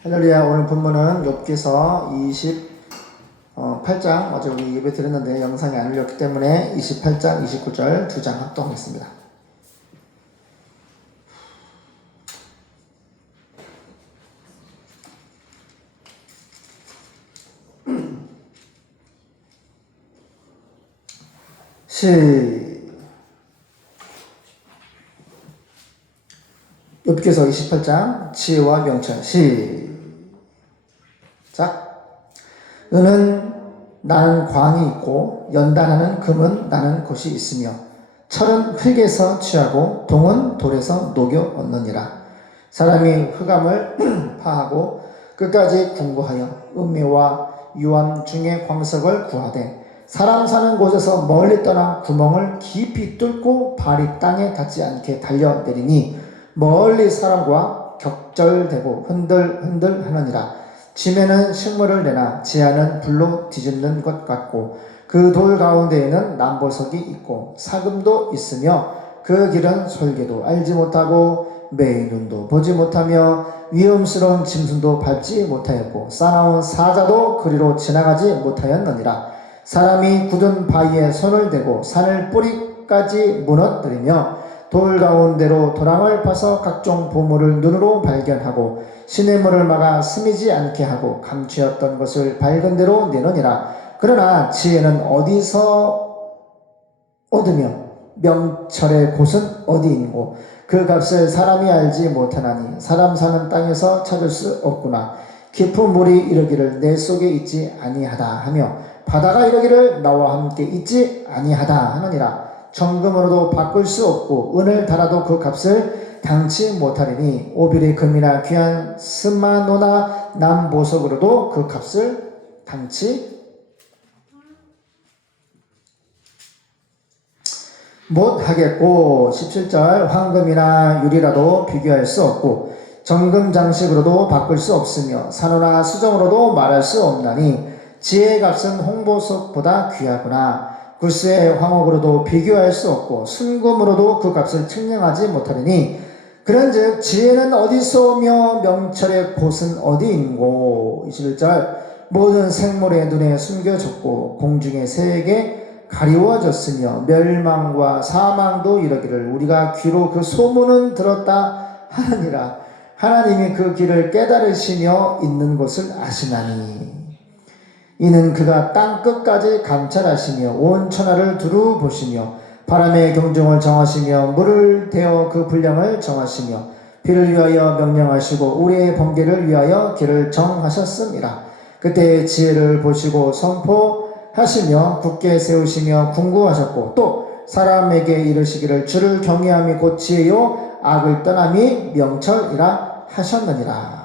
할렐루야. 오늘 본문은 욥기서 28장 어제 우리 예배 드렸는데 영상이 안 올렸기 때문에 28장 29절 두 장 합독하겠습니다. 욥기서 28장 지혜와 명철 시작. 은은 나는 광이 있고 연단하는 금은 나는 곳이 있으며 철은 흙에서 취하고 동은 돌에서 녹여 얻느니라. 사람이 흑암을 파하고 끝까지 궁구하여 음미와 유암 중에 광석을 구하되 사람 사는 곳에서 멀리 떠나 구멍을 깊이 뚫고 발이 땅에 닿지 않게 달려내리니 멀리 사람과 격절되고 흔들흔들 하느니라. 짐에는 식물을 내나 지하는 불로 뒤집는 것 같고 그 돌 가운데에는 남보석이 있고 사금도 있으며 그 길은 솔개도 알지 못하고 매의 눈도 보지 못하며 위험스러운 짐승도 밟지 못하였고 싸나운 사자도 그리로 지나가지 못하였느니라. 사람이 굳은 바위에 손을 대고 산을 뿌리까지 무너뜨리며 돌 가운데로 도랑을 파서 각종 보물을 눈으로 발견하고 시냇물을 막아 스미지 않게 하고 감추었던 것을 밝은 대로 내놓으니라. 그러나 지혜는 어디서 얻으며 명철의 곳은 어디인고 그 값을 사람이 알지 못하나니 사람 사는 땅에서 찾을 수 없구나. 깊은 물이 이르기를 내 속에 있지 아니하다 하며 바다가 이르기를 나와 함께 있지 아니하다 하느니라. 정금으로도 바꿀 수 없고 은을 달아도 그 값을 당치 못하리니 오빌의 금이나 귀한 스마노나 남보석으로도 그 값을 당치 못하겠고 17절 황금이나 유리라도 비교할 수 없고 정금 장식으로도 바꿀 수 없으며 산호나 수정으로도 말할 수 없나니 지혜의 값은 홍보석보다 귀하구나. 굴스의 황옥으로도 비교할 수 없고 순금으로도 그 값을 측량하지 못하리니 그런즉 지혜는 어디서 오며 명철의 곳은 어디인고 21절 모든 생물의 눈에 숨겨졌고 공중의 새에게 가리워졌으며 멸망과 사망도 이르기를 우리가 귀로 그 소문은 들었다 하느니라. 하나님이 그 길을 깨달으시며 있는 곳을 아시나니 이는 그가 땅 끝까지 감찰하시며 온 천하를 두루 보시며 바람의 경중을 정하시며 물을 대어 그 분량을 정하시며 비를 위하여 명령하시고 우리의 번개를 위하여 길을 정하셨습니다. 그때 지혜를 보시고 선포하시며 굳게 세우시며 궁구하셨고 또 사람에게 이르시기를 주를 경외함이 곧 지혜요 악을 떠남이 명철이라 하셨느니라.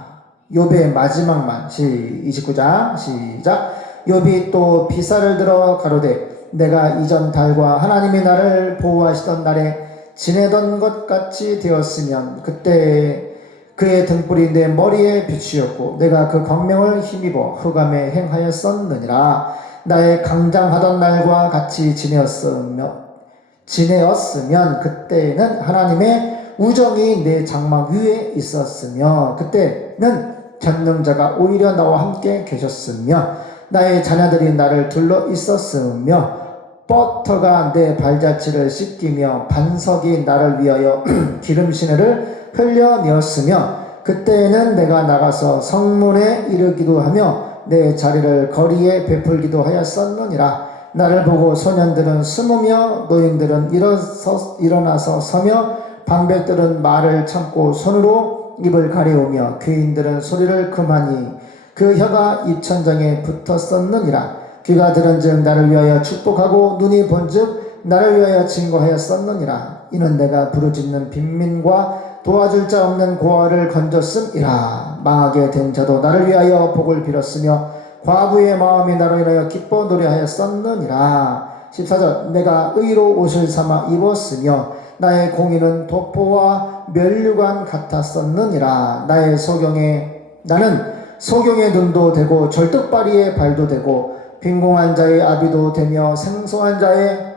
욥의 마지막만 29장 시작. 욥이 또 비사를 들어 가로되 내가 이전 달과 하나님이 나를 보호하시던 날에 지내던 것 같이 되었으면 그때 그의 등불이 내 머리에 비추었고 내가 그 광명을 힘입어 흑암에 행하였었느니라. 나의 강장하던 날과 같이 지내었으면 그때는 하나님의 우정이 내 장막 위에 있었으며 그때는 전능자가 오히려 나와 함께 계셨으며 나의 자녀들이 나를 둘러 있었으며 버터가 내 발자취를 씻기며 반석이 나를 위하여 기름시내를 흘려내었으며 그때는 내가 나가서 성문에 이르기도 하며 내 자리를 거리에 베풀기도 하였었느니라. 나를 보고 소년들은 숨으며 노인들은 일어나서 서며 방백들은 말을 참고 손으로 입을 가리우며 귀인들은 소리를 금하니 그 혀가 입천장에 붙었었느니라. 귀가 들은즉 나를 위하여 축복하고 눈이 본즉 나를 위하여 증거하였었느니라. 이는 내가 부르짖는 빈민과 도와줄 자 없는 고아를 건졌음이라. 망하게 된 자도 나를 위하여 복을 빌었으며 과부의 마음이 나로 인하여 기뻐 노래하였었느니라. 14절 내가 의로 옷을 삼아 입었으며 나의 공의는 도포와 면류관 같았었느니라. 나는 소경의 눈도 되고 절뚝발이의 발도 되고 빈공한 자의 아비도 되며 생소한 자의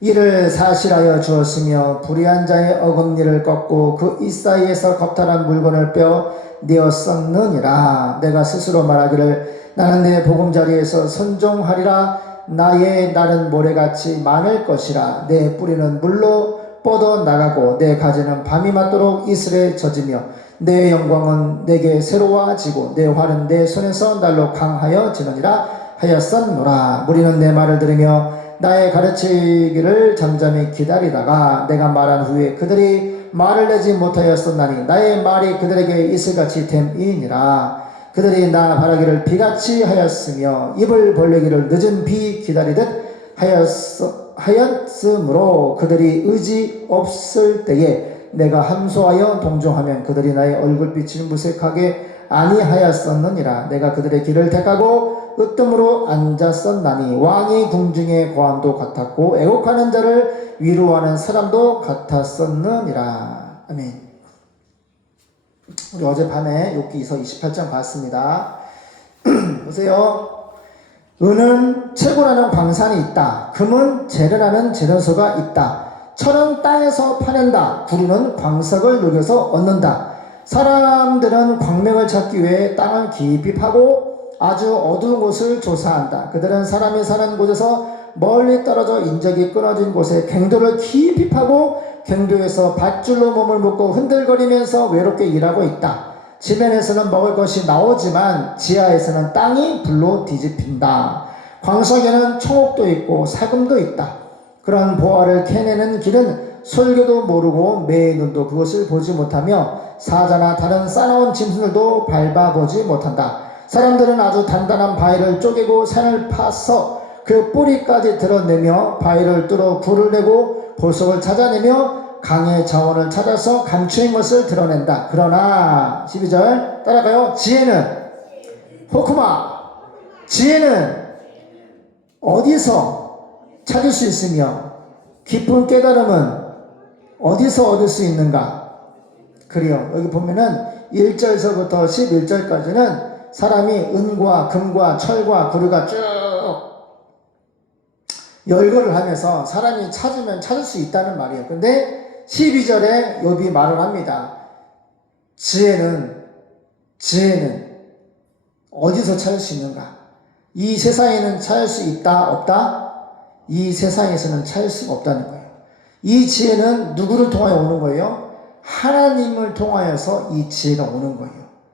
이를 사실하여 주었으며 불의한 자의 어금니를 꺾고 그 이 사이에서 겁탈한 물건을 빼어 내었었느니라. 내가 스스로 말하기를 나는 내 보금자리에서 선종하리라. 나의 날은 모래같이 많을 것이라. 내 뿌리는 물로 뻗어나가고 내 가지는 밤이 맞도록 이슬에 젖으며 내 영광은 내게 새로워지고 내 활은 내 손에서 날로 강하여지느니라 하였었노라. 무리는 내 말을 들으며 나의 가르치기를 잠잠히 기다리다가 내가 말한 후에 그들이 말을 내지 못하였었나니 나의 말이 그들에게 이슬같이 됨이니라. 그들이 나 바라기를 비같이 하였으며 입을 벌리기를 늦은 비 기다리듯 하였으므로 그들이 의지 없을 때에 내가 함소하여 동정하면 그들이 나의 얼굴빛을 무색하게 아니하였었느니라. 내가 그들의 길을 택하고 으뜸으로 앉았었나니 왕이 궁중의 고함도 같았고 애곡하는 자를 위로하는 사람도 같았었느니라. 아멘. 우리 어젯밤에 욥기서 28장 봤습니다. 보세요. 은은 채굴하는 광산이 있다. 금은 재련하는 재련소가 있다. 철은 땅에서 파낸다. 구리는 광석을 녹여서 얻는다. 사람들은 광명을 찾기 위해 땅을 깊이 파고 아주 어두운 곳을 조사한다. 그들은 사람이 사는 곳에서 멀리 떨어져 인적이 끊어진 곳에 갱도를 깊이 파고 갱도에서 밧줄로 몸을 묶고 흔들거리면서 외롭게 일하고 있다. 지면에서는 먹을 것이 나오지만 지하에서는 땅이 불로 뒤집힌다. 광석에는 청옥도 있고 사금도 있다. 그런 보화를 캐내는 길은 솔개도 모르고 매의 눈도 그것을 보지 못하며 사자나 다른 싸나운 짐승들도 밟아보지 못한다. 사람들은 아주 단단한 바위를 쪼개고 산을 파서 그 뿌리까지 드러내며 바위를 뚫어 굴을 내고 보석을 찾아내며 강의 자원을 찾아서 감추인 것을 드러낸다. 그러나 12절 따라가요. 지혜는 호크마 지혜는 어디서 찾을 수 있으며 깊은 깨달음은 어디서 얻을 수 있는가? 그래요. 여기 보면은 1절서부터 11절까지는 사람이 은과 금과 철과 구리가 쭉 열거를 하면서 사람이 찾으면 찾을 수 있다는 말이에요. 근데 12절에 욥이 말을 합니다. 지혜는 어디서 찾을 수 있는가? 이 세상에는 찾을 수 있다 없다? 이 세상에서는 찾을 수가 없다는 거예요. 이 지혜는 누구를 통하여 오는 거예요? 하나님을 통하여서 이 지혜가 오는 거예요.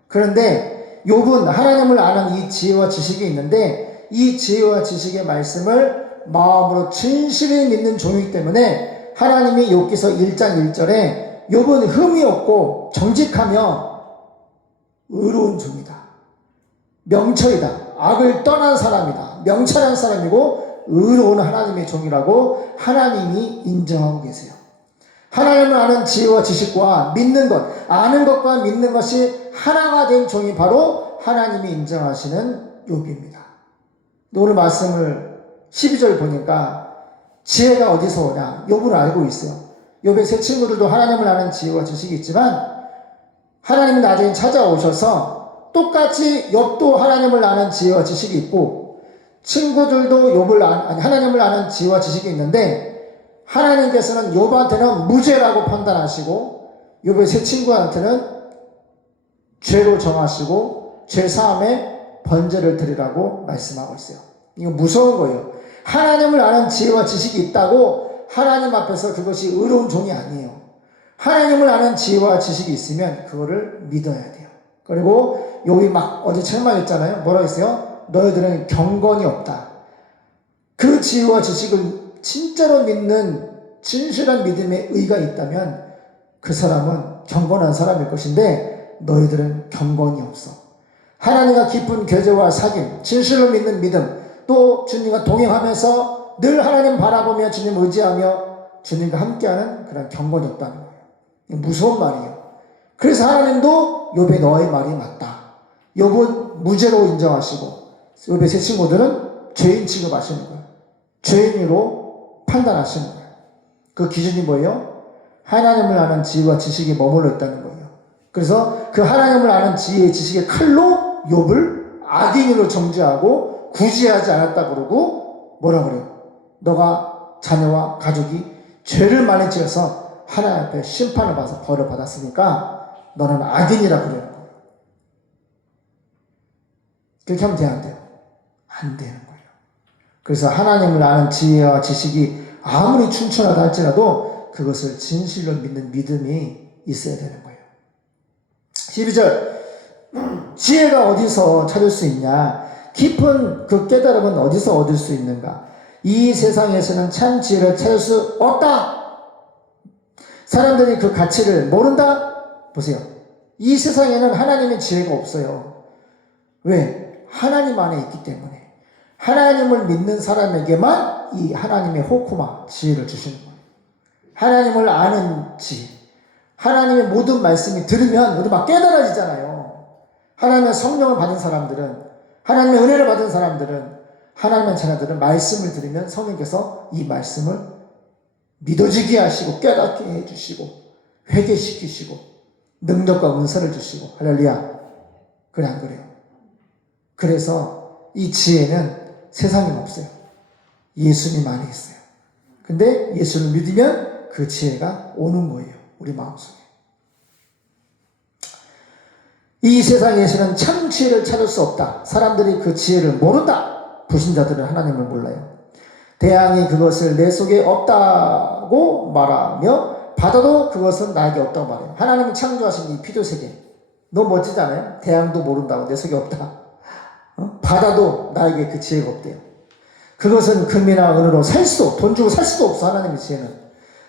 그런데 욥은 하나님을 아는 이 지혜와 지식이 있는데 이 지혜와 지식의 말씀을 마음으로 진실히 믿는 종이기 때문에 하나님이 욥기서 1장 1절에 욥은 흠이 없고 정직하며 의로운 종이다. 명철이다. 악을 떠난 사람이다. 명철한 사람이고 의로운 하나님의 종이라고 하나님이 인정하고 계세요. 하나님을 아는 지혜와 지식과 믿는 것, 아는 것과 믿는 것이 하나가 된 종이 바로 하나님이 인정하시는 욥입니다. 오늘 말씀을 12절 보니까 지혜가 어디서 오냐? 욥을 알고 있어요. 욥의 세 친구들도 하나님을 아는 지혜와 지식이 있지만 하나님이 나중에 찾아오셔서 똑같이 욥도 하나님을 아는 지혜와 지식이 있고 친구들도 하나님을 아는 지혜와 지식이 있는데 하나님께서는 욥한테는 무죄라고 판단하시고 욥의 세 친구한테는 죄로 정하시고 죄사함에 번제를 드리라고 말씀하고 있어요. 이거 무서운 거예요. 하나님을 아는 지혜와 지식이 있다고 하나님 앞에서 그것이 의로운 종이 아니에요. 하나님을 아는 지혜와 지식이 있으면 그거를 믿어야 돼요. 그리고 욥이 막 어제 책만 읽잖아요. 뭐라고 했어요? 너희들은 경건이 없다. 그 지혜와 지식을 진짜로 믿는 진실한 믿음의 의가 있다면 그 사람은 경건한 사람일 것인데 너희들은 경건이 없어. 하나님과 깊은 교제와 사귐, 진실로 믿는 믿음, 또 주님과 동행하면서 늘 하나님 바라보며 주님 의지하며 주님과 함께하는 그런 경건이 없다는 거예요. 무서운 말이에요. 그래서 하나님도 욥의 너의 말이 맞다. 욥은 무죄로 인정하시고 욥의 세 친구들은 죄인 취급하시는 거예요. 죄인으로 판단하시는 거예요. 그 기준이 뭐예요? 하나님을 아는 지혜와 지식이 머물러 있다는 거예요. 그래서 그 하나님을 아는 지혜의 지식의 칼로 욥을 악인으로 정죄하고 구제하지 않았다 그러고 뭐라 그래요? 너가 자녀와 가족이 죄를 많이 지어서 하나님 앞에 심판을 받아서 벌을 받았으니까 너는 악인이라 그래요. 그렇게 하면 돼요, 안 돼요? 안 되는 거예요. 그래서 하나님을 아는 지혜와 지식이 아무리 충천하다 할지라도 그것을 진실로 믿는 믿음이 있어야 되는 거예요. 12절 지혜가 어디서 찾을 수 있냐? 깊은 그 깨달음은 어디서 얻을 수 있는가? 이 세상에서는 참 지혜를 찾을 수 없다. 사람들이 그 가치를 모른다? 보세요. 이 세상에는 하나님의 지혜가 없어요. 왜? 하나님 안에 있기 때문에. 하나님을 믿는 사람에게만 이 하나님의 호쿠마, 지혜를 주시는 거예요. 하나님을 아는 지혜. 하나님의 모든 말씀이 들으면 우리 막 깨달아지잖아요. 하나님의 성령을 받은 사람들은, 하나님의 은혜를 받은 사람들은, 하나님의 자녀들은 말씀을 들으면 성령께서 이 말씀을 믿어지게 하시고 깨닫게 해주시고 회개시키시고 능력과 은사를 주시고 할렐루야. 그래 안 그래요? 그래서 이 지혜는 세상에 없어요. 예수님 안에 있어요. 근데 예수를 믿으면 그 지혜가 오는 거예요. 우리 마음속에. 이 세상에서는 참 지혜를 찾을 수 없다. 사람들이 그 지혜를 모른다. 불신자들은 하나님을 몰라요. 대왕이 그것을 내 속에 없다고 말하며 받아도 그것은 나에게 없다고 말해요. 하나님은 창조하신 이 피조세계 너무 멋지잖아요. 대왕도 모른다고 내 속에 없다. 받아도 나에게 그 지혜가 없대요. 그것은 금이나 은으로 돈 주고 살 수도 없어. 하나님의 지혜는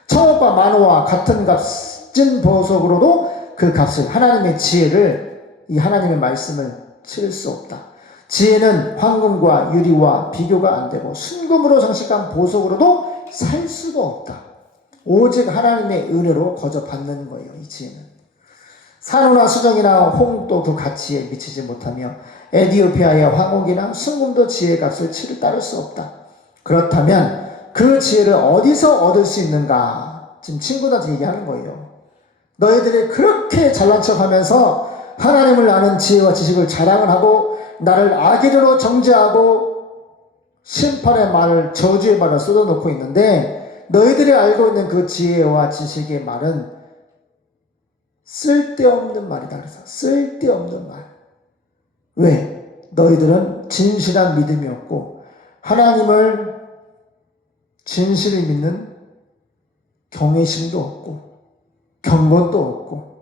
천억과 만호와 같은 값진 보석으로도 그 값을 하나님의 지혜를 이 하나님의 말씀을 칠 수 없다. 지혜는 황금과 유리와 비교가 안 되고 순금으로 장식한 보석으로도 살 수가 없다. 오직 하나님의 은혜로 거저 받는 거예요. 이 지혜는 산호나 수정이나 홍도 그 가치에 미치지 못하며 에디오피아의 황옥이나 순금도 지혜의 값을 치를 따를 수 없다. 그렇다면 그 지혜를 어디서 얻을 수 있는가? 지금 친구들한테 얘기하는 거예요. 너희들이 그렇게 잘난 척하면서 하나님을 아는 지혜와 지식을 자랑을 하고 나를 악인으로 정죄하고 심판의 말을 저주의 말을 쏟아놓고 있는데 너희들이 알고 있는 그 지혜와 지식의 말은 쓸데없는 말이다. 그래서 쓸데없는 말. 왜? 너희들은 진실한 믿음이 없고 하나님을 진실히 믿는 경외심도 없고 경건도 없고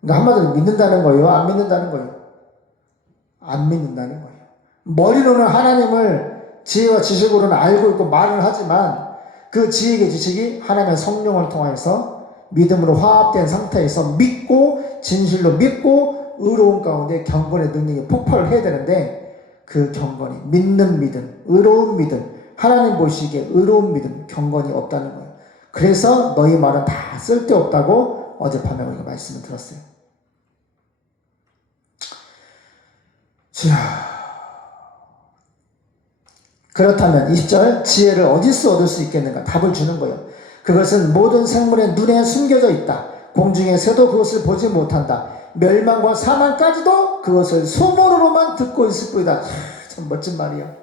그러니까 한마디로 믿는다는 거예요? 안 믿는다는 거예요? 안 믿는다는 거예요. 머리로는 하나님을 지혜와 지식으로는 알고 있고 말을 하지만 그 지혜의 지식이 하나님의 성령을 통해서 믿음으로 화합된 상태에서 믿고 진실로 믿고 의로운 가운데 경건의 능력이 폭발을 해야 되는데 그 경건이 믿는 믿음, 의로운 믿음, 하나님 보시기에 의로운 믿음, 경건이 없다는 거예요. 그래서 너희 말은 다 쓸데없다고 어젯밤에 우리가 말씀을 들었어요. 자, 그렇다면 20절 지혜를 어디서 얻을 수 있겠는가? 답을 주는 거예요. 그것은 모든 생물의 눈에 숨겨져 있다. 공중의 새도 그것을 보지 못한다. 멸망과 사망까지도 그것을 소문으로만 듣고 있을 뿐이다. 참 멋진 말이야.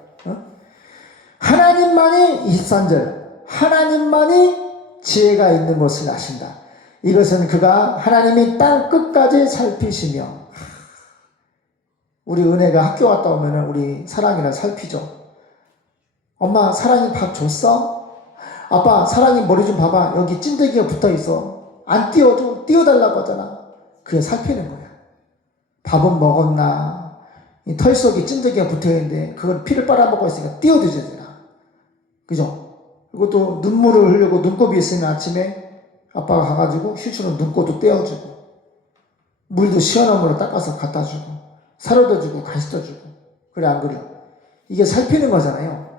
하나님만이 23절 하나님만이 지혜가 있는 것을 아신다. 이것은 그가 하나님이 땅 끝까지 살피시며 우리 은혜가 학교 갔다 오면 우리 사랑이랑 살피죠. 엄마 사랑이 밥 줬어? 아빠 사랑이 머리 좀 봐봐. 여기 찐득이가 붙어있어. 안 띄워줘. 띄워달라고 하잖아. 그게 살피는 거야. 밥은 먹었나? 이 털 속에 찐득이가 붙어있는데 그걸 피를 빨아먹고 있으니까 띄워줘야 되나. 그죠? 그리고 또 눈물을 흘리고 눈곱이 있으면 아침에 아빠가 가가지고 슈츠로 눈곱도 떼어주고 물도 시원한 물로 닦아서 갖다 주고 사료도 주고 간식도 주고 그래 안 그래? 이게 살피는 거잖아요.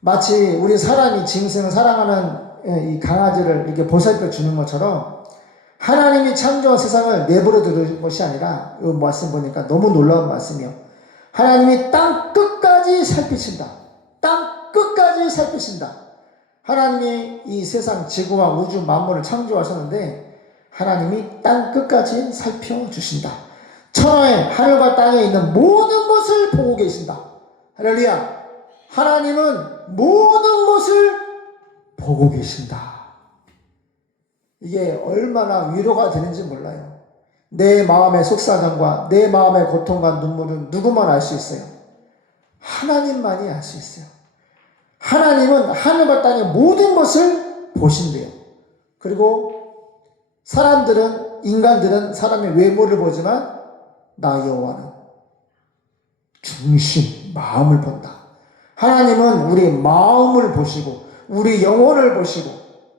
마치 우리 사람이 짐승을 사랑하는 이 강아지를 이렇게 보살펴 주는 것처럼 하나님이 창조한 세상을 내버려 두는 것이 아니라 이 말씀 보니까 너무 놀라운 말씀이요. 하나님이 땅 끝까지 살피신다. 땅 끝까지 살피신다. 하나님이 이 세상 지구와 우주 만물을 창조하셨는데 하나님이 땅 끝까지 살펴주신다. 천하의 하늘과 땅에 있는 모든 것을 보고 계신다. 할렐루야. 하나님은 모든 것을 보고 계신다. 이게 얼마나 위로가 되는지 몰라요. 내 마음의 속사정과 내 마음의 고통과 눈물은 누구만 알 수 있어요? 하나님만이 알 수 있어요. 하나님은 하늘과 땅의 모든 것을 보신대요. 그리고 인간들은 사람의 외모를 보지만 나 여호와는 중심, 마음을 본다. 하나님은 우리 마음을 보시고 우리 영혼을 보시고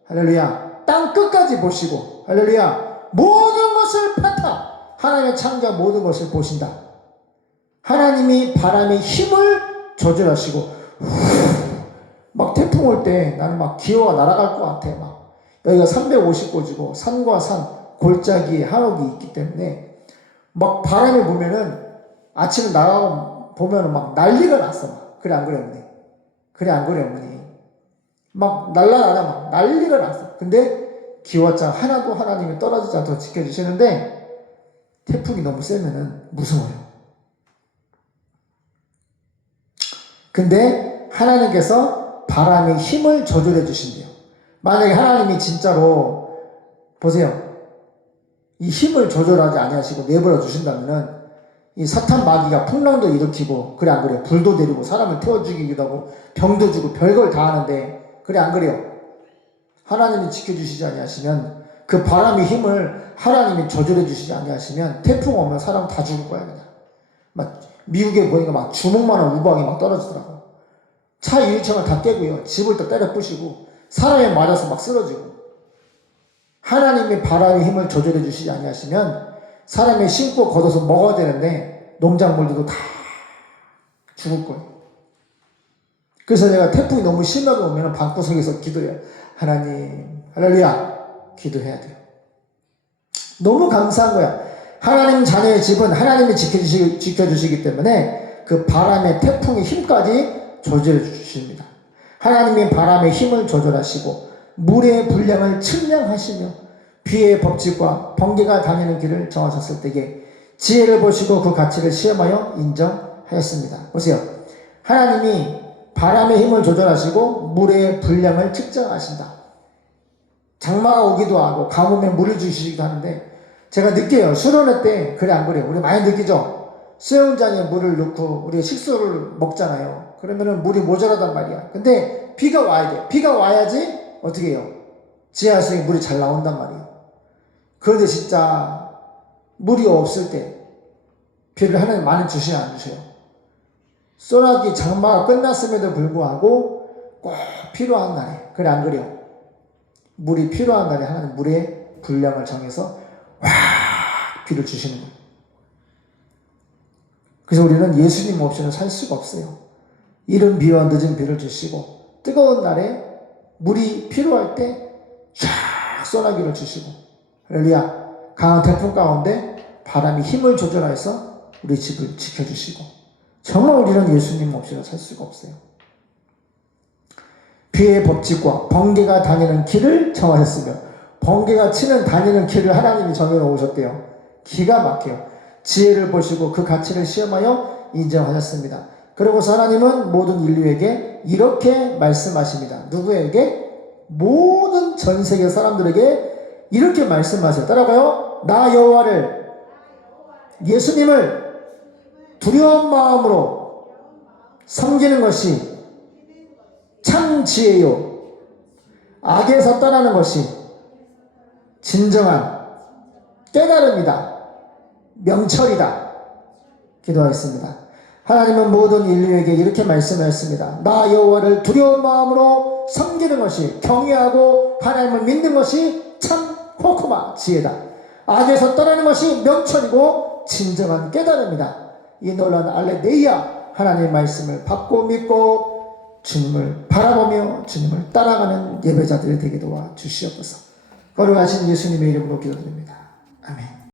할렐루야, 땅 끝까지 보시고 할렐루야, 모든 것을 파타 하나님의 창조한 모든 것을 보신다. 하나님이 바람의 힘을 조절하시고 막 태풍 올 때 나는 막 기어가 날아갈 것 같아. 막 여기가 350고지고 산과 산 골짜기에 한옥이 있기 때문에 막 바람이 불면은 아침에 나가고 보면은 막 난리가 났어. 막. 그래 안 그래 어머니? 그래 안 그래 어머니? 막 날라다가 막 난리가 났어. 근데 기와장 하나도 하나님이 떨어지지 않도록 지켜주시는데 태풍이 너무 세면은 무서워요. 근데 하나님께서 바람의 힘을 조절해 주신대요. 만약에 하나님이 진짜로 보세요. 이 힘을 조절하지 아니하시고 내버려 주신다면은 이 사탄 마귀가 풍랑도 일으키고 그래 안 그래요? 불도 내리고 사람을 태워 죽이기도 하고 병도 주고 별걸 다 하는데 그래 안 그래요? 하나님이 지켜주시지 아니하시면 그 바람의 힘을 하나님이 조절해 주시지 아니하시면 태풍 오면 사람 다 죽을 거야 그냥. 막 미국에 보니까 막 주먹만한 우박이 막 떨어지더라고. 차 유리창을 다 깨고요. 집을 또 때려 부시고 사람에 맞아서 막 쓰러지고. 하나님이 바람의 힘을 조절해 주시지 아니하시면 사람이 심고 걷어서 먹어야 되는데 농작물들도 다 죽을 거예요. 그래서 내가 태풍이 너무 심하게 오면 방구석에서 기도해요. 하나님, 할렐루야, 기도해야 돼요. 너무 감사한 거야. 하나님 자녀의 집은 하나님이 지켜주시기 때문에 그 바람의 태풍의 힘까지 조절해 주십니다. 하나님이 바람의 힘을 조절하시고 물의 분량을 측량하시며 비의 법칙과 번개가 다니는 길을 정하셨을 때에 지혜를 보시고 그 가치를 시험하여 인정하였습니다. 보세요. 하나님이 바람의 힘을 조절하시고 물의 분량을 측정하신다. 장마가 오기도 하고 가뭄에 물을 주시기도 하는데 제가 느껴요. 수련회 때 그래 안 그래요? 우리 많이 느끼죠? 수영장에 물을 넣고 우리 식수를 먹잖아요. 그러면은 물이 모자라단 말이야. 근데 비가 와야 돼. 비가 와야지 어떻게 해요? 지하수에 물이 잘 나온단 말이에요. 그런데 진짜 물이 없을 때 비를 하나님 많이 주시냐 안 주세요? 소나기 장마가 끝났음에도 불구하고 꼭 필요한 날에 그래 안 그래요? 물이 필요한 날에 하나님 물의 분량을 정해서 비를 주시는 거예요. 그래서 우리는 예수님 없이는 살 수가 없어요. 이른 비와 늦은 비를 주시고 뜨거운 날에 물이 필요할 때 쫙 소나기를 주시고 할렐루야, 강한 태풍 가운데 바람이 힘을 조절해서 우리 집을 지켜주시고 정말 우리는 예수님 없이는 살 수가 없어요. 비의 법칙과 번개가 다니는 길을 정하셨으며 번개가 치는 다니는 길을 하나님이 정해놓으셨대요. 기가 막혀요. 지혜를 보시고 그 가치를 시험하여 인정하셨습니다. 그리고서 하나님은 모든 인류에게 이렇게 말씀하십니다. 누구에게? 모든 전 세계 사람들에게 이렇게 말씀하세요. 따라가요. 나 여호와를, 예수님을 두려운 마음으로 섬기는 것이 참 지혜요, 악에서 떠나는 것이 진정한 깨달음이다, 명철이다. 기도하겠습니다. 하나님은 모든 인류에게 이렇게 말씀하셨습니다. 나 여호와를 두려운 마음으로 섬기는 것이, 경외하고 하나님을 믿는 것이 참 호쿠마, 지혜다. 악에서 떠나는 것이 명철이고 진정한 깨달음이다. 이 놀라운 알레네이아 하나님의 말씀을 받고 믿고 주님을 바라보며 주님을 따라가는 예배자들이 되게 도와 주시옵소서. 거룩하신 예수님의 이름으로 기도드립니다. 아멘.